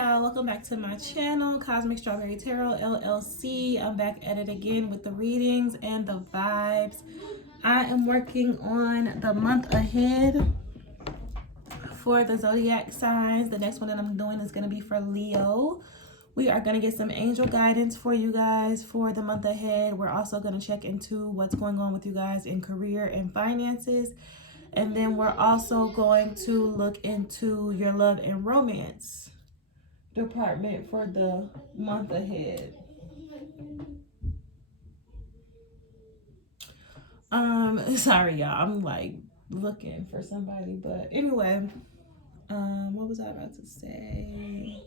y'all, welcome back to my channel, Cosmic Strawberry Tarot LLC. I'm back at it again with the readings and the vibes. I am working on the month ahead for the zodiac signs. The next one that I'm doing is going to be for Leo. We are going to get some angel guidance for you guys for the month ahead. We're also going to check into what's going on with you guys in career and finances. And then we're also going to look into your love and romance department for the month ahead. Sorry y'all, I'm like looking for somebody, but anyway, what was I about to say?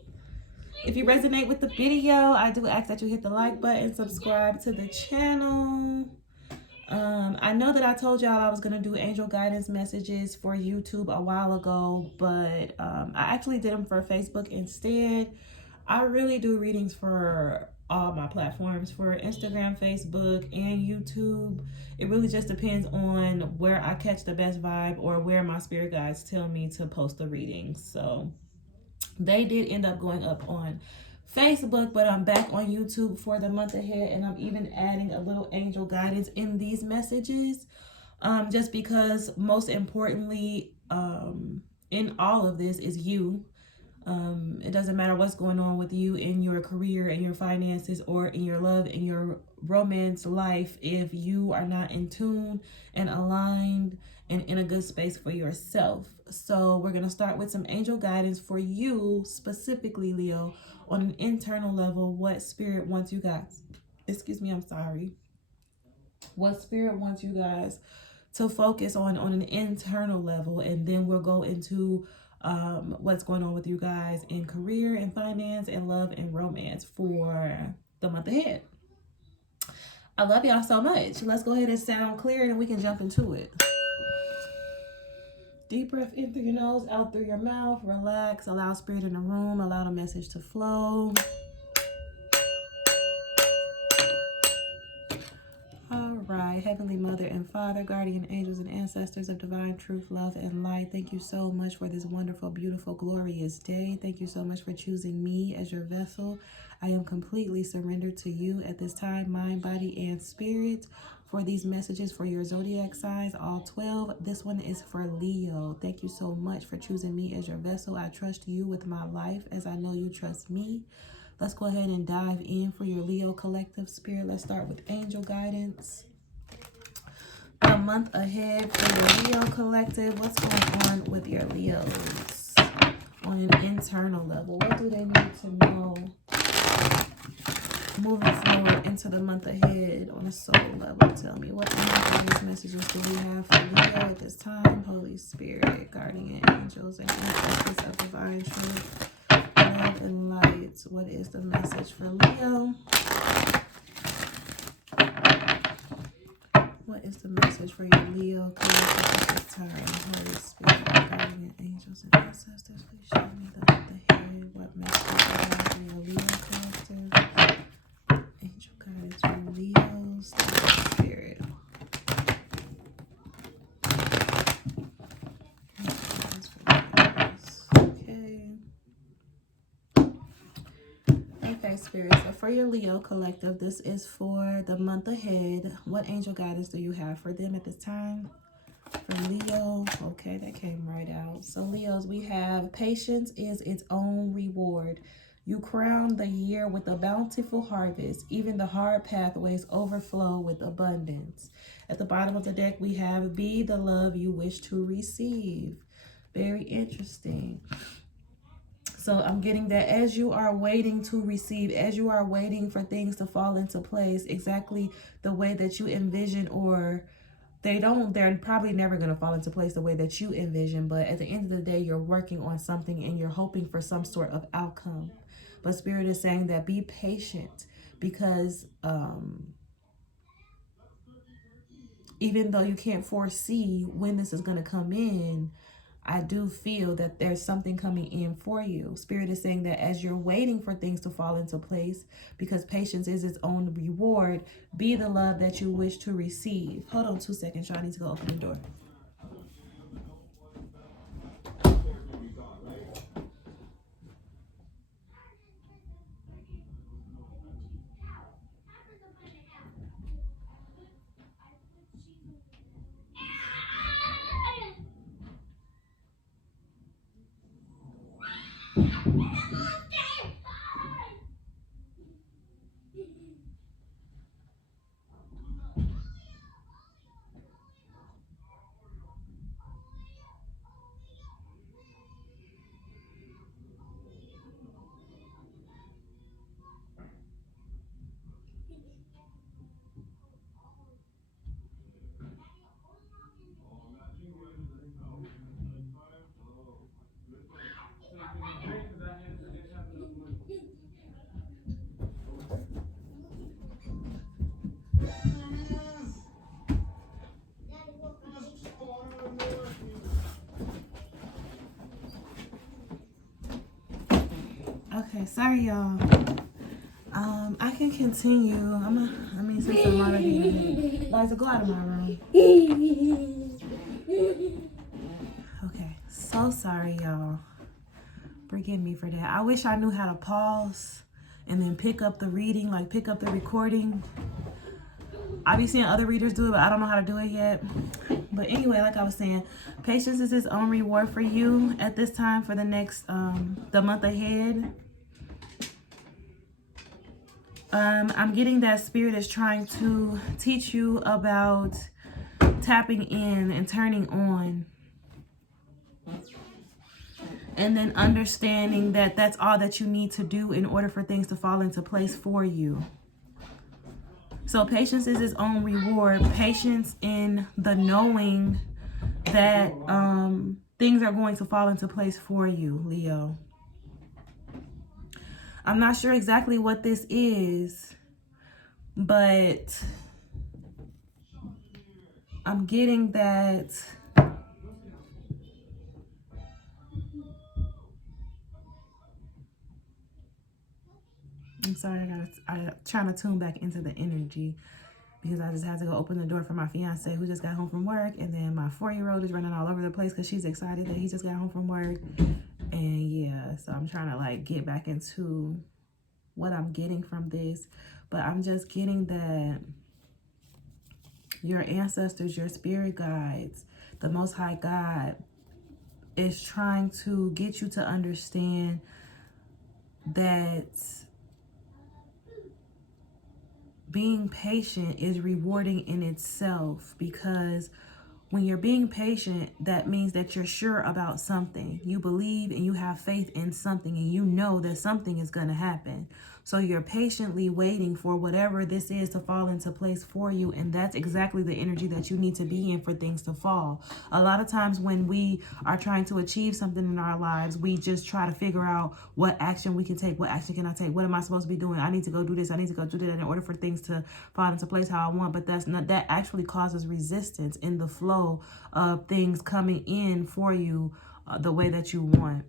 If you resonate with the video, I do ask that you hit the like button, subscribe to the channel. I know that I told y'all I was going to do angel guidance messages for YouTube a while ago, but I actually did them for Facebook instead. I really do readings for all my platforms, for Instagram, Facebook, and YouTube. It really just depends on where I catch the best vibe or where my spirit guides tell me to post the readings. So they did end up going up on Facebook, but I'm back on YouTube for the month ahead, and I'm even adding a little angel guidance in these messages, just because most importantly, in all of this is you. It doesn't matter what's going on with you in your career and your finances or in your love and your romance life if you are not in tune and aligned and in a good space for yourself. So we're going to start with some angel guidance for you, specifically Leo, on an internal level. What spirit wants you guys, what spirit wants you guys to focus on an internal level, and then we'll go into what's going on with you guys in career and finance and love and romance for the month ahead. I love y'all so much. Let's go ahead and sound clear and we can jump into it. Deep breath in through your nose, out through your mouth. Relax. Allow spirit in the room. Allow the message to flow. All right, Heavenly Mother and Father, guardian angels and ancestors of divine truth, love, and light, thank you so much for this wonderful, beautiful, glorious day. Thank you so much for choosing me as your vessel. I am completely surrendered to you at this time, mind, body, and spirit, for these messages for your zodiac signs, all 12. This one is for Leo. Thank you so much for choosing me as your vessel. I trust you with my life as I know you trust me. Let's go ahead and dive in for your Leo collective spirit. Let's start with angel guidance. A month ahead for your Leo collective. What's going on with your Leos on an internal level? What do they need to know moving forward into the month ahead on a soul level? Tell me, what angel messages do we have for Leo at this time? Holy Spirit, guardian angels, and ancestors of divine truth, love and light. What is the message for Leo? What is the message for your Leo collective at this time? Holy Spirit, guardian angels, and ancestors, please show me the month ahead. What message do you have for your Leo collective? Angel guidance for Leo's spirit. Okay, Spirit, so for your Leo collective, this is for the month ahead. What angel guidance do you have for them at this time? For Leo, okay, that came right out. So Leos, we have patience is its own reward. You crown the year with a bountiful harvest. Even the hard pathways overflow with abundance. At the bottom of the deck, we have be the love you wish to receive. Very interesting. So I'm getting that as you are waiting to receive, as you are waiting for things to fall into place exactly the way that you envision, or they're probably never going to fall into place the way that you envision, but at the end of the day, you're working on something and you're hoping for some sort of outcome. But Spirit is saying that be patient, because even though you can't foresee when this is going to come in, I do feel that there's something coming in for you. Spirit is saying that as you're waiting for things to fall into place, because patience is its own reward, be the love that you wish to receive. Hold on 2 seconds, y'all. I need to go open the door. Okay, sorry y'all. I can continue. Since I'm already Liza, go out of my room. Okay, so sorry y'all. Forgive me for that. I wish I knew how to pause and then pick up the reading, like pick up the recording. I be seeing other readers do it, but I don't know how to do it yet. But anyway, like I was saying, patience is its own reward for you at this time for the next, the month ahead. I'm getting that Spirit is trying to teach you about tapping in and turning on. And then understanding that that's all that you need to do in order for things to fall into place for you. So patience is its own reward. Patience in the knowing that things are going to fall into place for you, Leo. I'm not sure exactly what this is, but I'm getting that I'm sorry, I'm trying to tune back into the energy because I just had to go open the door for my fiance who just got home from work, and then my 4-year-old is running all over the place because she's excited that he just got home from work. And yeah, so I'm trying to like get back into what I'm getting from this, but I'm just getting that your ancestors, your spirit guides, the Most High God is trying to get you to understand that being patient is rewarding in itself, because when you're being patient, that means that you're sure about something. You believe and you have faith in something, and you know that something is going to happen. So you're patiently waiting for whatever this is to fall into place for you. And that's exactly the energy that you need to be in for things to fall. A lot of times when we are trying to achieve something in our lives, we just try to figure out what action we can take. What action can I take? What am I supposed to be doing? I need to go do this. I need to go do that in order for things to fall into place how I want. But that actually causes resistance in the flow of things coming in for you the way that you want.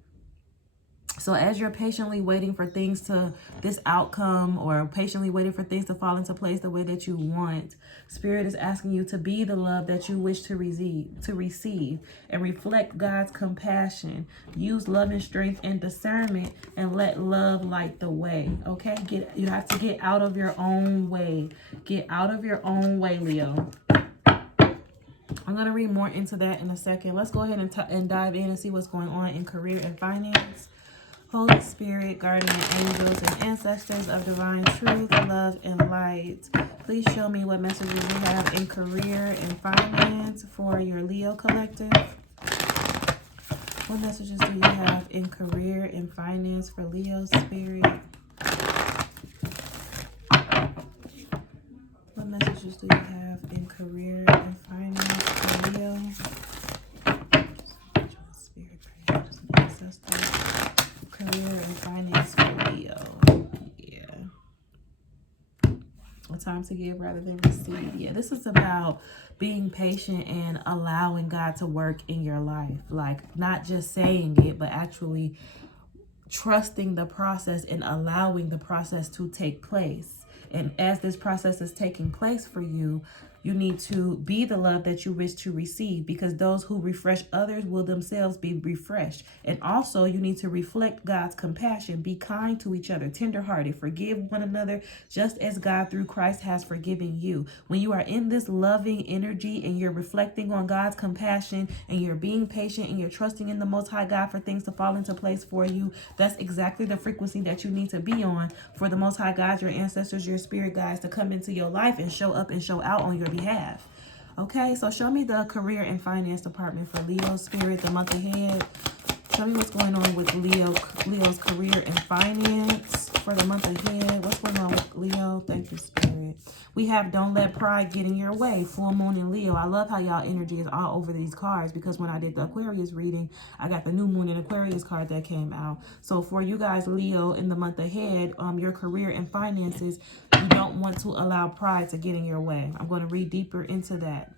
So as you're patiently waiting for things to, this outcome, or patiently waiting for things to fall into place the way that you want, Spirit is asking you to be the love that you wish to receive, and reflect God's compassion. Use love and strength and discernment, and let love light the way. Okay? You have to get out of your own way. Get out of your own way, Leo. I'm going to read more into that in a second. Let's go ahead and dive in and see what's going on in career and finance. Holy Spirit, guardian angels, and ancestors of divine truth, love, and light, please show me what messages you have in career and finance for your Leo collective. What messages do you have in career and finance for Leo, Spirit? What messages do you have in career and finance for Leo? Spirit, guardian angels, and ancestors. Career and finance for Leo. Yeah. A time to give rather than receive. Yeah, this is about being patient and allowing God to work in your life. Like, not just saying it, but actually trusting the process and allowing the process to take place. And as this process is taking place for you, You need to be the love that you wish to receive, because those who refresh others will themselves be refreshed. And also you need to reflect God's compassion. Be kind to each other, tenderhearted, forgive one another, just as God through Christ has forgiven you. When you are in this loving energy and you're reflecting on God's compassion and you're being patient and you're trusting in the Most High God for things to fall into place for you, that's exactly the frequency that you need to be on for the Most High God, your ancestors, your spirit guides to come into your life and show up and show out on your behalf. Okay, so show me the career and finance department for Leo spirit the month ahead. Tell me what's going on with Leo's career and finance for the month ahead. What's going on with Leo? Thank you, Spirit. We have don't let pride get in your way. Full moon in Leo. I love how y'all energy is all over these cards, because when I did the Aquarius reading, I got the new moon in Aquarius card that came out. So for you guys, Leo, in the month ahead, your career and finances, you don't want to allow pride to get in your way. I'm going to read deeper into that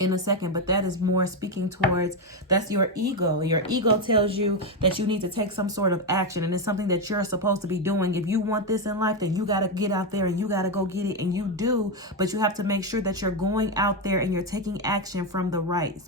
in a second, but that is more speaking towards, that's your ego. Your ego tells you that you need to take some sort of action, and it's something that you're supposed to be doing. If you want this in life, then you got to get out there and you got to go get it, and you do, but you have to make sure that you're going out there and you're taking action from the right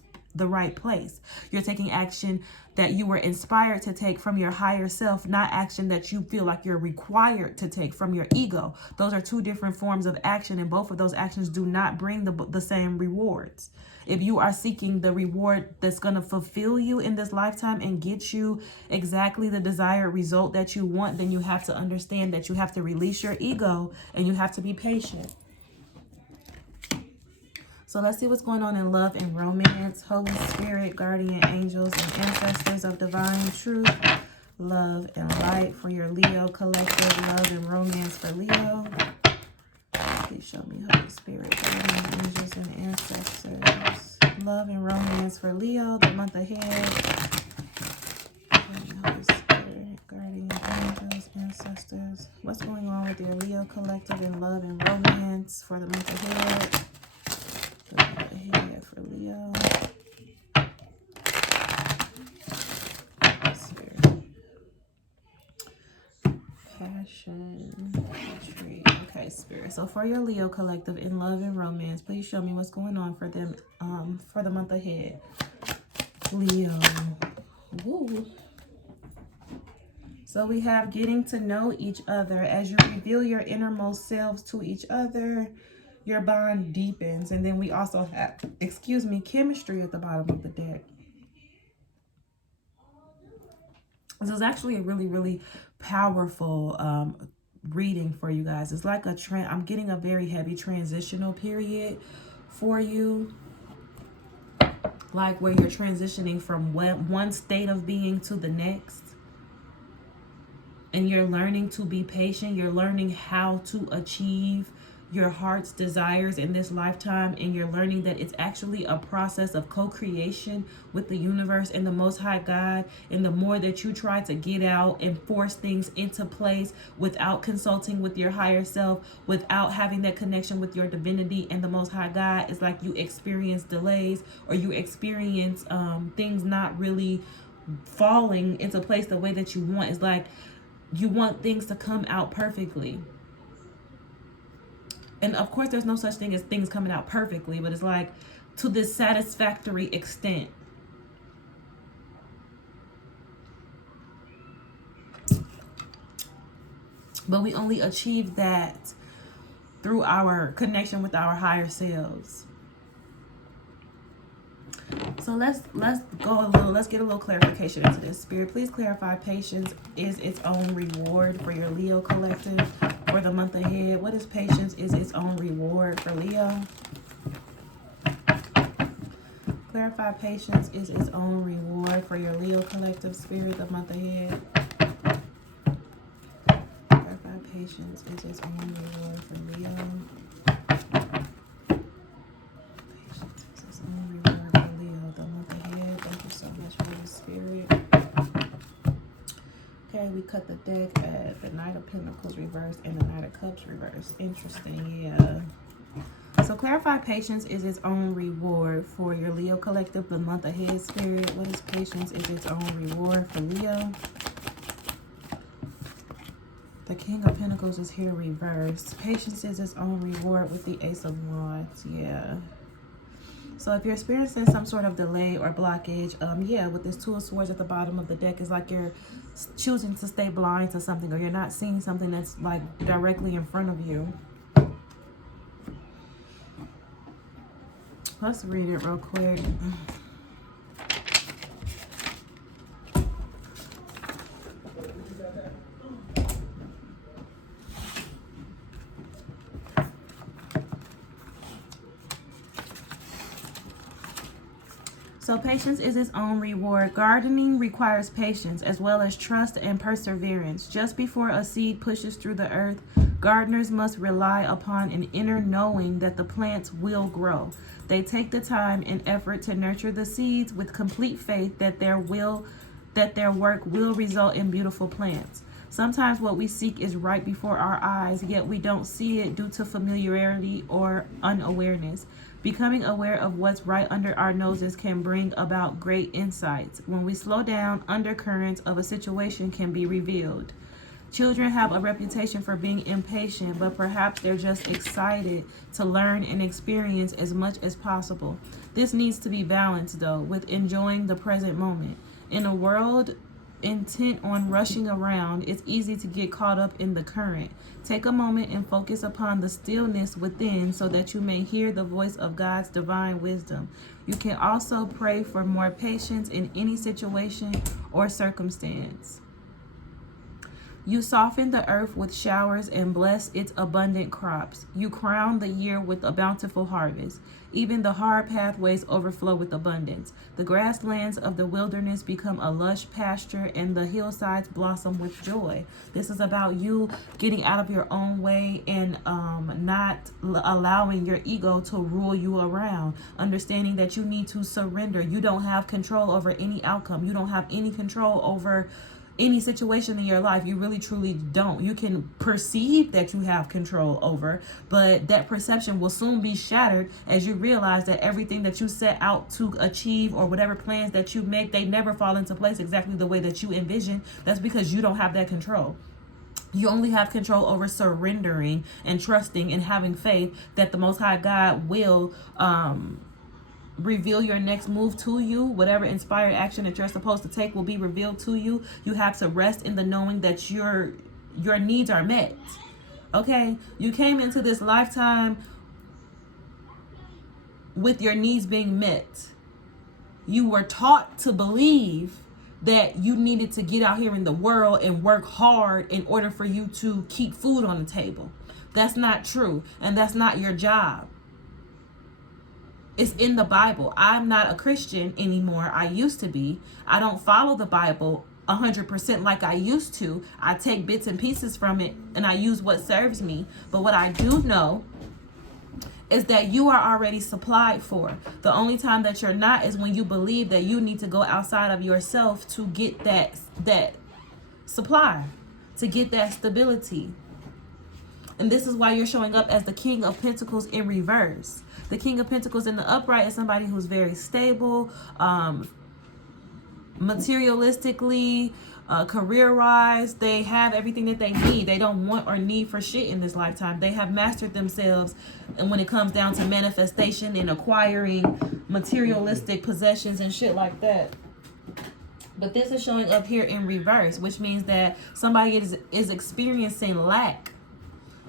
place. You're taking action that you were inspired to take from your higher self, not action that you feel like you're required to take from your ego. Those are two different forms of action, and both of those actions do not bring the same rewards. If you are seeking the reward that's going to fulfill you in this lifetime and get you exactly the desired result that you want, then you have to understand that you have to release your ego and you have to be patient. So let's see what's going on in love and romance. Holy Spirit, guardian angels, and ancestors of divine truth, love and light for your Leo collective. Love and romance for Leo. Please show me, Holy Spirit, guardian angels, and ancestors. Love and romance for Leo the month ahead. Holy Spirit, guardian angels, ancestors. What's going on with your Leo collective in love and romance for the month ahead? For Leo. Spirit. Passion. Retreat. Okay, Spirit. So for your Leo collective in love and romance, please show me what's going on for them for the month ahead. Leo. Woo. So we have getting to know each other. As you reveal your innermost selves to each other, your bond deepens. And then we also have, chemistry at the bottom of the deck. This is actually a really, really powerful reading for you guys. It's like I'm getting a very heavy transitional period for you. Like where you're transitioning from one state of being to the next. And you're learning to be patient. You're learning how to achieve your heart's desires in this lifetime, and you're learning that it's actually a process of co-creation with the universe and the Most High God. And the more that you try to get out and force things into place without consulting with your higher self, without having that connection with your divinity and the Most High God, it's like you experience delays, or you experience things not really falling into place the way that you want. It's like you want things to come out perfectly. And of course, there's no such thing as things coming out perfectly, but it's like to this satisfactory extent. But we only achieve that through our connection with our higher selves. So let's get a little clarification into this. Spirit, please clarify, patience is its own reward for your Leo collective for the month ahead. What is patience is its own reward for Leo? Clarify, patience is its own reward for your Leo collective, Spirit, the month ahead. Clarify, patience is its own reward for Leo. Okay, we cut the deck at the Knight of Pentacles reversed and the Knight of Cups reversed. Interesting, yeah. So clarify, patience is its own reward for your Leo collective the month ahead, Spirit. What is patience is its own reward for Leo? The King of Pentacles is here reversed. Patience is its own reward with the Ace of Wands. Yeah. So if you're experiencing some sort of delay or blockage, yeah, with this Two of Swords at the bottom of the deck, it's like you're choosing to stay blind to something, or you're not seeing something that's like directly in front of you. Let's read it real quick. So patience is its own reward. Gardening requires patience as well as trust and perseverance. Just before a seed pushes through the earth, gardeners must rely upon an inner knowing that the plants will grow. They take the time and effort to nurture the seeds with complete faith that their work will result in beautiful plants. Sometimes what we seek is right before our eyes, yet we don't see it due to familiarity or unawareness. Becoming aware of what's right under our noses can bring about great insights. When we slow down, undercurrents of a situation can be revealed. Children have a reputation for being impatient, but perhaps they're just excited to learn and experience as much as possible. This needs to be balanced, though, with enjoying the present moment. In a world intent on rushing around, it's easy to get caught up in the current. Take a moment and focus upon the stillness within so that you may hear the voice of God's divine wisdom. You can also pray for more patience in any situation or circumstance. You soften the earth with showers and bless its abundant crops. You crown the year with a bountiful harvest. Even the hard pathways overflow with abundance. The grasslands of the wilderness become a lush pasture, and the hillsides blossom with joy. This is about you getting out of your own way and not allowing your ego to rule you around. Understanding that you need to surrender. You don't have control over any outcome. You don't have any control over any situation in your life. You really truly don't. You can perceive that you have control over, but that perception will soon be shattered as you realize that everything that you set out to achieve, or whatever plans that you make, they never fall into place exactly the way that you envision. That's because you don't have that control. You only have control over surrendering and trusting and having faith that the Most High God will reveal your next move to you. Whatever inspired action that you're supposed to take will be revealed to you. You have to rest in the knowing that your needs are met. Okay? You came into this lifetime with your needs being met. You were taught to believe that you needed to get out here in the world and work hard in order for you to keep food on the table. That's not true, and that's not your job. It's in the Bible. I'm not a Christian anymore. I used to be. I don't follow the Bible 100% like I used to. I take bits and pieces from it and I use what serves me. But what I do know is that you are already supplied for. The only time that you're not is when you believe that you need to go outside of yourself to get that supply, to get that stability. And this is why you're showing up as the King of Pentacles in reverse. The King of Pentacles in the upright is somebody who's very stable, materialistically, career-wise. They have everything that they need. They don't want or need for shit in this lifetime. They have mastered themselves, and when it comes down to manifestation and acquiring materialistic possessions and shit like that. But this is showing up here in reverse, which means that somebody is experiencing lack.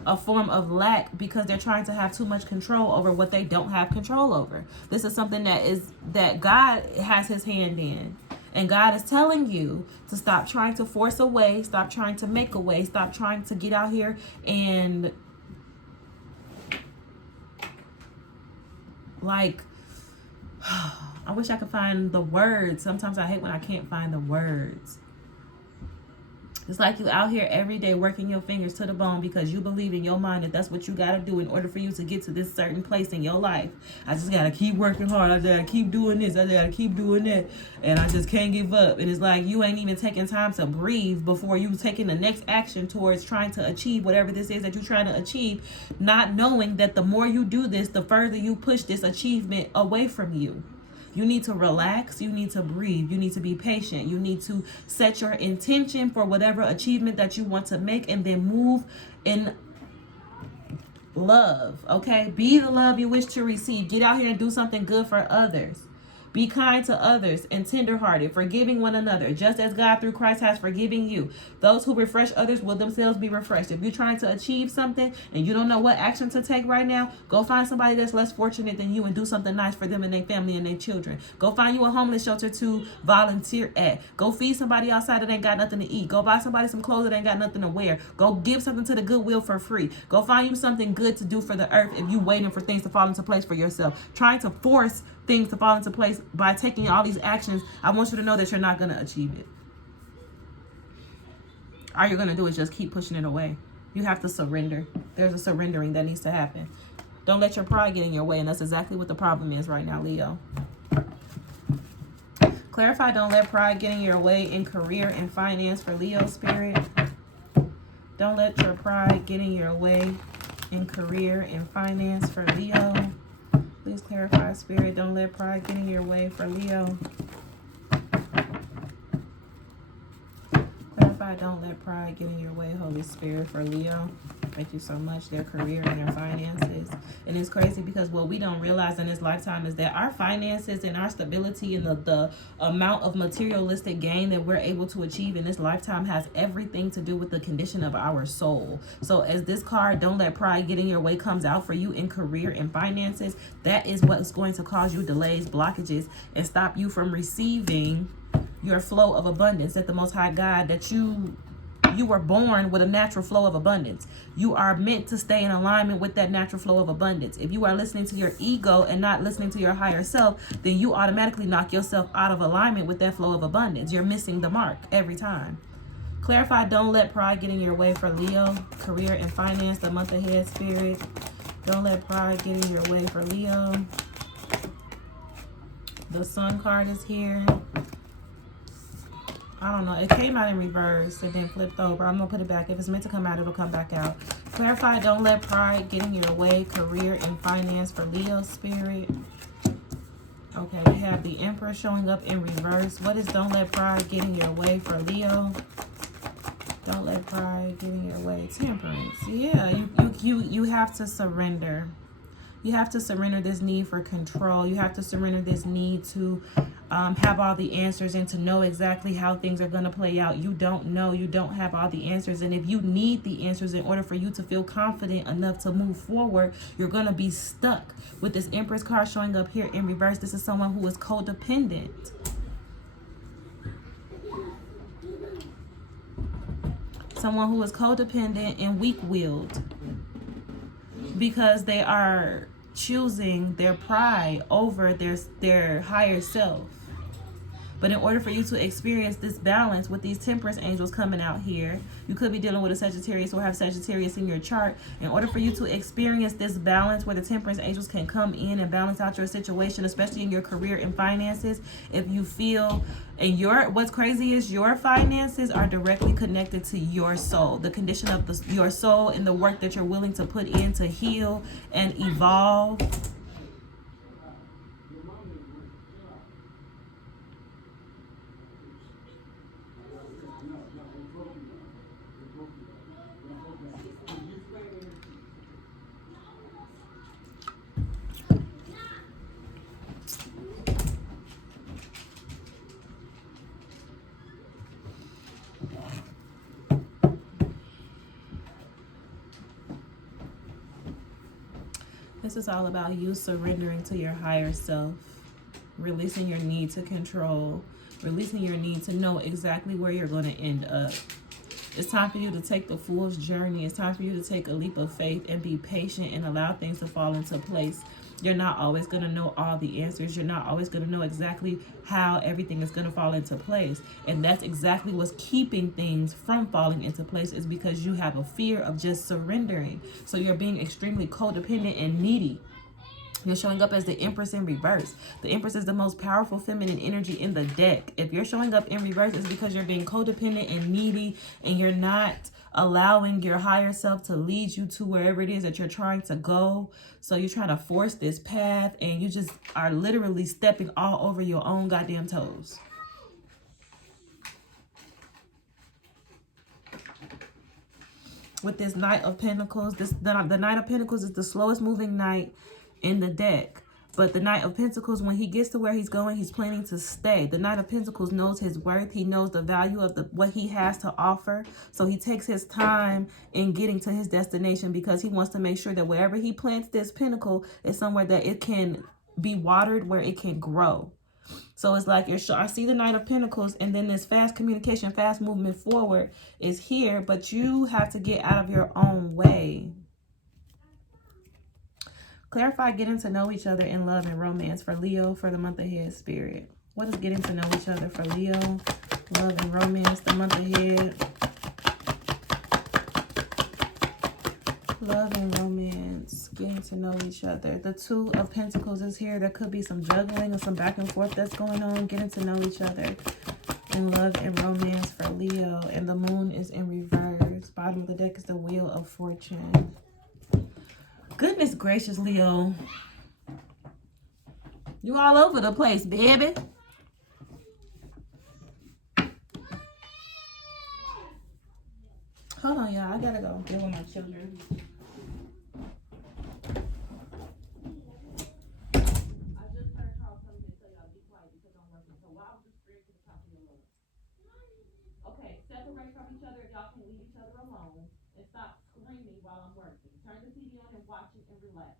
A form of lack because they're trying to have too much control over what they don't have control over. This is something that God has his hand in. And God is telling you to stop trying to force a way, stop trying to make a way, stop trying to get out here and like, I wish I could find the words. Sometimes I hate when I can't find the words. It's like you out here every day working your fingers to the bone because you believe in your mind that that's what you got to do in order for you to get to this certain place in your life. I just got to keep working hard. I got to keep doing this. I got to keep doing that. And I just can't give up. And it's like you ain't even taking time to breathe before you taking the next action towards trying to achieve whatever this is that you're trying to achieve, not knowing that the more you do this, the further you push this achievement away from you. You need to relax. You need to breathe. You need to be patient. You need to set your intention for whatever achievement that you want to make, and then move in love. Okay, be the love you wish to receive. Get out here and do something good for others. Be kind to others and tenderhearted, forgiving one another, just as God through Christ has forgiven you. Those who refresh others will themselves be refreshed. If you're trying to achieve something and you don't know what action to take right now, go find somebody that's less fortunate than you and do something nice for them and their family and their children. Go find you a homeless shelter to volunteer at. Go feed somebody outside that ain't got nothing to eat. Go buy somebody some clothes that ain't got nothing to wear. Go give something to the Goodwill for free. Go find you something good to do for the earth if you waiting for things to fall into place for yourself. Trying to force things to fall into place by taking all these actions, I want you to know that you're not going to achieve it. All you're going to do is just keep pushing it away. You have to surrender. There's a surrendering that needs to happen. Don't let your pride get in your way, and that's exactly what the problem is right now, Leo. Clarify, don't let pride get in your way in career and finance for Leo, Spirit. Don't let your pride get in your way in career and finance for Leo. Please clarify, Spirit. Don't let pride get in your way for Leo. Clarify, don't let pride get in your way, Holy Spirit, for Leo. Thank you so much. Their career and their finances. And it's crazy because what we don't realize in this lifetime is that our finances and our stability and the amount of materialistic gain that we're able to achieve in this lifetime has everything to do with the condition of our soul. So as this card, don't let pride get in your way, comes out for you in career and finances, that is what's going to cause you delays, blockages, and stop you from receiving your flow of abundance that the Most High God, that you were born with a natural flow of abundance. You are meant to stay in alignment with that natural flow of abundance. If you are listening to your ego and not listening to your higher self, then you automatically knock yourself out of alignment with that flow of abundance. You're missing the mark every time. Clarify, don't let pride get in your way for Leo, career and finance, the month ahead, Spirit. Don't let pride get in your way for Leo. The Sun card is here. I don't know. It came out in reverse and then flipped over. I'm going to put it back. If it's meant to come out, it'll come back out. Clarify, don't let pride get in your way. Career and finance for Leo, Spirit. Okay, we have the Empress showing up in reverse. What is don't let pride get in your way for Leo? Don't let pride get in your way. Temperance. Yeah, you have to surrender. You have to surrender this need for control. You have to surrender this need to have all the answers and to know exactly how things are going to play out. You don't know. You don't have all the answers. And if you need the answers in order for you to feel confident enough to move forward, you're going to be stuck. With this Empress card showing up here in reverse, this is someone who is codependent. Someone who is codependent and weak-willed because they are choosing their pride over their higher self. But in order for you to experience this balance with these Temperance angels coming out here, you could be dealing with a Sagittarius or have Sagittarius in your chart. In order for you to experience this balance where the Temperance angels can come in and balance out your situation, especially in your career and finances, if you feel, and what's crazy is your finances are directly connected to your soul, the condition of your soul and the work that you're willing to put in to heal and evolve. This is all about you surrendering to your higher self, releasing your need to control, releasing your need to know exactly where you're going to end up. It's time for you to take the fool's journey. It's time for you to take a leap of faith and be patient and allow things to fall into place. You're not always going to know all the answers. You're not always going to know exactly how everything is going to fall into place. And that's exactly what's keeping things from falling into place, is because you have a fear of just surrendering. So you're being extremely codependent and needy. You're showing up as the Empress in reverse. The Empress is the most powerful feminine energy in the deck. If you're showing up in reverse, it's because you're being codependent and needy and you're not allowing your higher self to lead you to wherever it is that you're trying to go. So you're trying to force this path, and you just are literally stepping all over your own goddamn toes. With this Knight of Pentacles, the Knight of Pentacles is the slowest moving knight in the deck. But the Knight of Pentacles, when he gets to where he's going, he's planning to stay. The Knight of Pentacles knows his worth. He knows the value of what he has to offer. So he takes his time in getting to his destination, because he wants to make sure that wherever he plants this pentacle is somewhere that it can be watered, where it can grow. So it's like, I see the Knight of Pentacles, and then this fast communication, fast movement forward is here, but you have to get out of your own way. Clarify getting to know each other in love and romance for Leo for the month ahead, Spirit. What is getting to know each other for Leo, love and romance, the month ahead? Love and romance, getting to know each other. The Two of Pentacles is here. There could be some juggling or some back and forth that's going on. Getting to know each other in love and romance for Leo. And the Moon is in reverse. Bottom of the deck is the Wheel of Fortune. Goodness gracious, Leo. You all over the place, baby. Hold on, y'all. I gotta go deal with my children. Okay, separate from each other if y'all can leave each other alone. And stop screaming while I'm working. Turn the TV on and watch it and relax.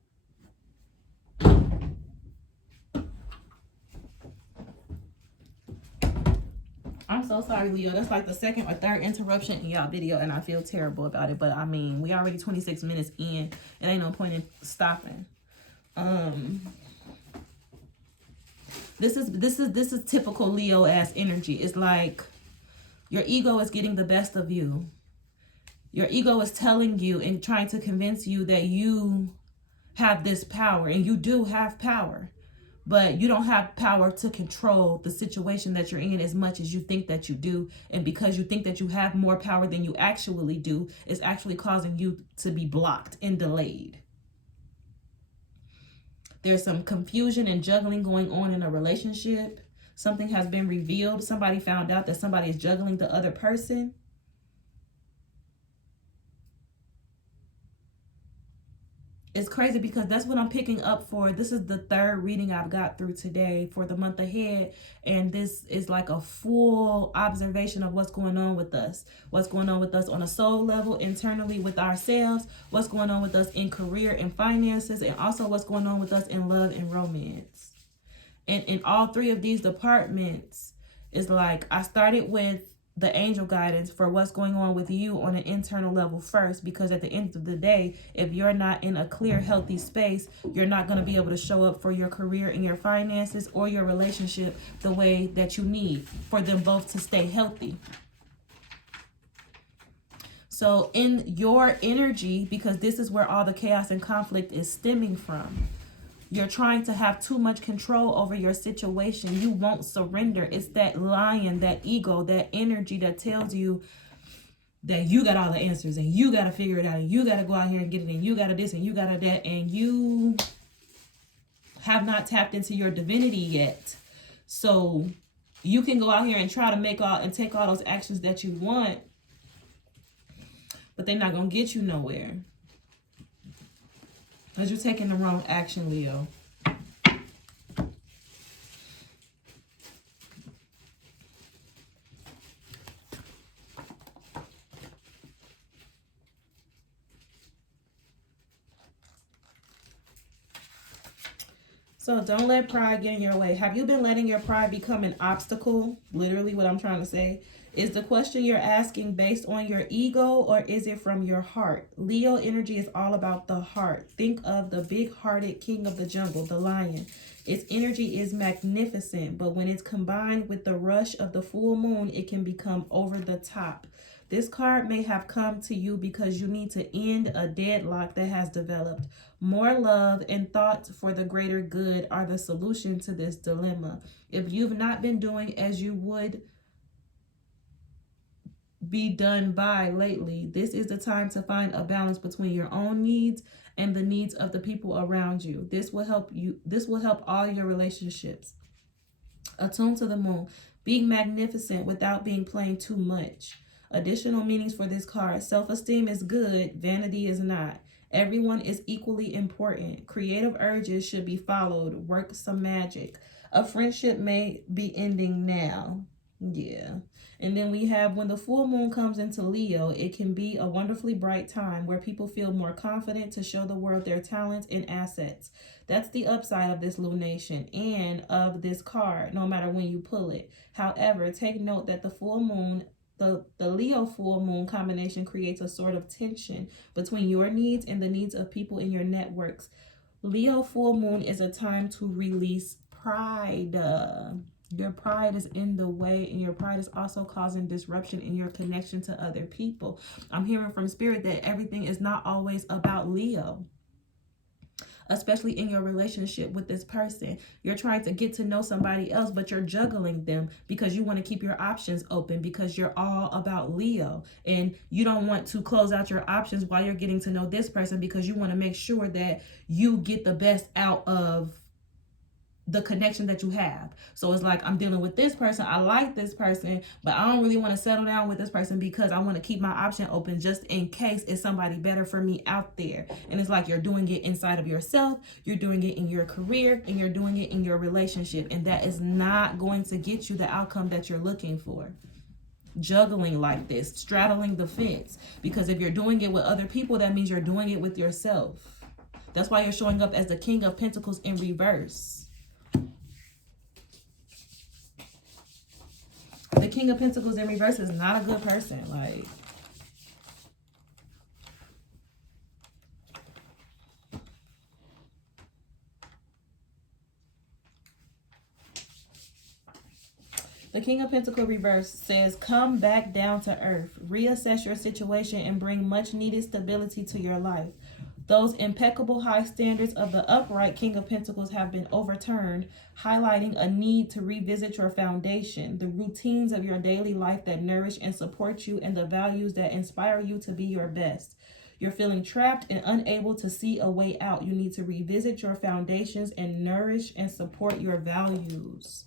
I'm so sorry, Leo. That's like the second or third interruption in y'all video, and I feel terrible about it. But I mean, we already 26 minutes in. It ain't no point in stopping. This is typical Leo ass energy. It's like your ego is getting the best of you. Your ego is telling you and trying to convince you that you have this power, and you do have power. But you don't have power to control the situation that you're in as much as you think that you do. And because you think that you have more power than you actually do, it's actually causing you to be blocked and delayed. There's some confusion and juggling going on in a relationship. Something has been revealed. Somebody found out that somebody is juggling the other person. It's crazy because that's what I'm picking up for. This is the third reading I've got through today for the month ahead. And this is like a full observation of what's going on with us. What's going on with us on a soul level, internally with ourselves. What's going on with us in career and finances. And also what's going on with us in love and romance. And in all three of these departments, it's like I started with the angel guidance for what's going on with you on an internal level first, because at the end of the day, if you're not in a clear, healthy space, you're not going to be able to show up for your career and your finances or your relationship the way that you need for them both to stay healthy. So in your energy, because this is where all the chaos and conflict is stemming from, you're trying to have too much control over your situation. You won't surrender. It's that lion, that ego, that energy that tells you that you got all the answers and you got to figure it out and you got to go out here and get it and you got to this and you got to that, and you have not tapped into your divinity yet. So you can go out here and try to make all and take all those actions that you want, but they're not going to get you nowhere. Because you're taking the wrong action, Leo. So don't let pride get in your way. Have you been letting your pride become an obstacle? Literally what I'm trying to say. Is the question you're asking based on your ego, or is it from your heart? Leo energy is all about the heart. Think of the big-hearted king of the jungle, the lion. Its energy is magnificent, but when it's combined with the rush of the full moon, it can become over the top. This card may have come to you because you need to end a deadlock that has developed. More love and thoughts for the greater good are the solution to this dilemma. If you've not been doing as you would be done by lately. This is the time to find a balance between your own needs and the needs of the people around you. This will help all your relationships. Attune to the moon. Be magnificent without being plain too much. Additional meanings for this card. Self-esteem is good, vanity is not. Everyone is equally important. Creative urges should be followed. Work some magic. A friendship may be ending now. Yeah. And then we have when the full moon comes into Leo, it can be a wonderfully bright time where people feel more confident to show the world their talents and assets. That's the upside of this lunation and of this card, no matter when you pull it. However, take note that the full moon, the Leo full moon combination creates a sort of tension between your needs and the needs of people in your networks. Leo full moon is a time to release pride. Your pride is in the way, and your pride is also causing disruption in your connection to other people. I'm hearing from Spirit that everything is not always about Leo, especially in your relationship with this person. You're trying to get to know somebody else, but you're juggling them because you want to keep your options open because you're all about Leo, and you don't want to close out your options while you're getting to know this person because you want to make sure that you get the best out of the connection that you have. So it's like, I'm dealing with this person, I like this person, but I don't really want to settle down with this person because I want to keep my option open just in case it's somebody better for me out there. And it's like you're doing it inside of yourself, you're doing it in your career, and you're doing it in your relationship, and that is not going to get you the outcome that you're looking for. Juggling like this, straddling the fence, because if you're doing it with other people, that means you're doing it with yourself. That's why you're showing up as the King of Pentacles in reverse. The King of Pentacles in reverse is not a good person. Like, the King of Pentacles reverse says, come back down to earth, reassess your situation, and bring much needed stability to your life. Those impeccable high standards of the upright King of Pentacles have been overturned, highlighting a need to revisit your foundation, the routines of your daily life that nourish and support you, and the values that inspire you to be your best. You're feeling trapped and unable to see a way out. You need to revisit your foundations and nourish and support your values.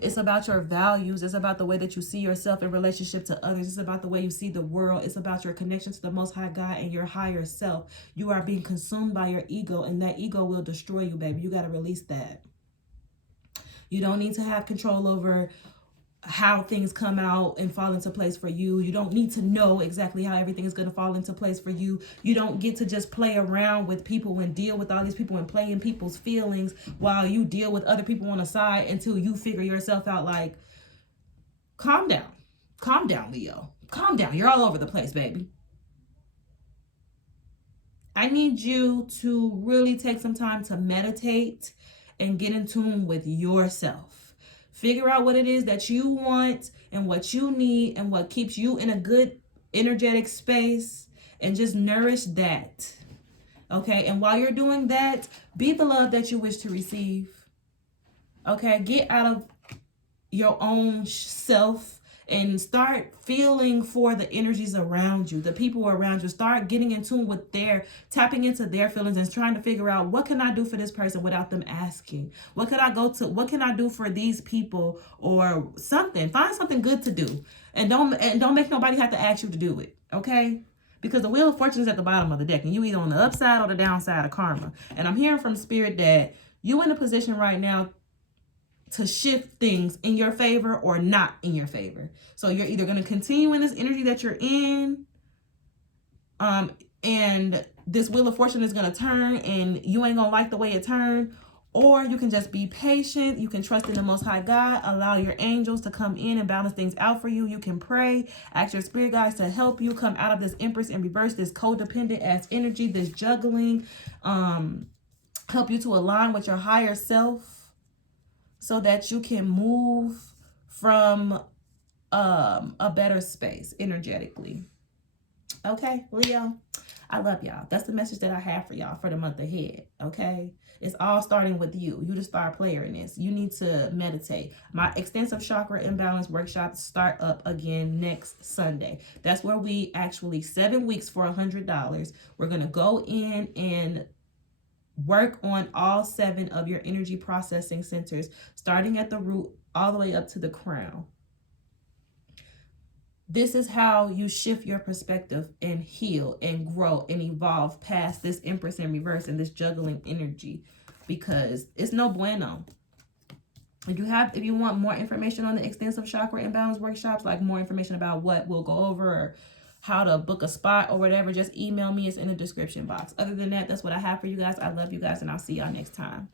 It's about your values. It's about the way that you see yourself in relationship to others. It's about the way you see the world. It's about your connection to the Most High God and your higher self. You are being consumed by your ego, and that ego will destroy you, baby. You got to release that. You don't need to have control over how things come out and fall into place for you. You don't need to know exactly how everything is going to fall into place for you. You don't get to just play around with people and deal with all these people and play in people's feelings while you deal with other people on the side until you figure yourself out. Like, calm down. Calm down, Leo. Calm down. You're all over the place, baby. I need you to really take some time to meditate and get in tune with yourself. Figure out what it is that you want and what you need and what keeps you in a good energetic space, and just nourish that. Okay? And while you're doing that, be the love that you wish to receive. Okay? Get out of your own self and start feeling for the energies around you, the people around you. Start getting in tune with tapping into their feelings and trying to figure out, what can I do for this person without them asking? What can I do for these people, or something? Find something good to do, and don't make nobody have to ask you to do it, okay? Because the Wheel of Fortune is at the bottom of the deck, and you either on the upside or the downside of karma. And I'm hearing from Spirit that you in a position right now to shift things in your favor or not in your favor. So you're either going to continue in this energy that you're in, and this Wheel of Fortune is going to turn and you ain't going to like the way it turned, or you can just be patient. You can trust in the Most High God, allow your angels to come in and balance things out for you. You can pray, ask your spirit guides to help you come out of this Empress in reverse, this codependent ass energy, this juggling, help you to align with your higher self, so that you can move from a better space energetically. Okay, Leo, I love y'all. That's the message that I have for y'all for the month ahead, okay? It's all starting with you. You the star player in this. You need to meditate. My extensive chakra imbalance workshop start up again next Sunday. That's where we actually 7 weeks for $100. We're going to go in and work on all 7 of your energy processing centers, starting at the root all the way up to the crown. This is how you shift your perspective and heal and grow and evolve past this Empress in reverse and this juggling energy, because it's no bueno. If you want more information on the extensive chakra imbalance workshops, like more information about what we'll go over or how to book a spot or whatever, just email me. It's in the description box. Other than that, that's what I have for you guys. I love you guys, and I'll see y'all next time.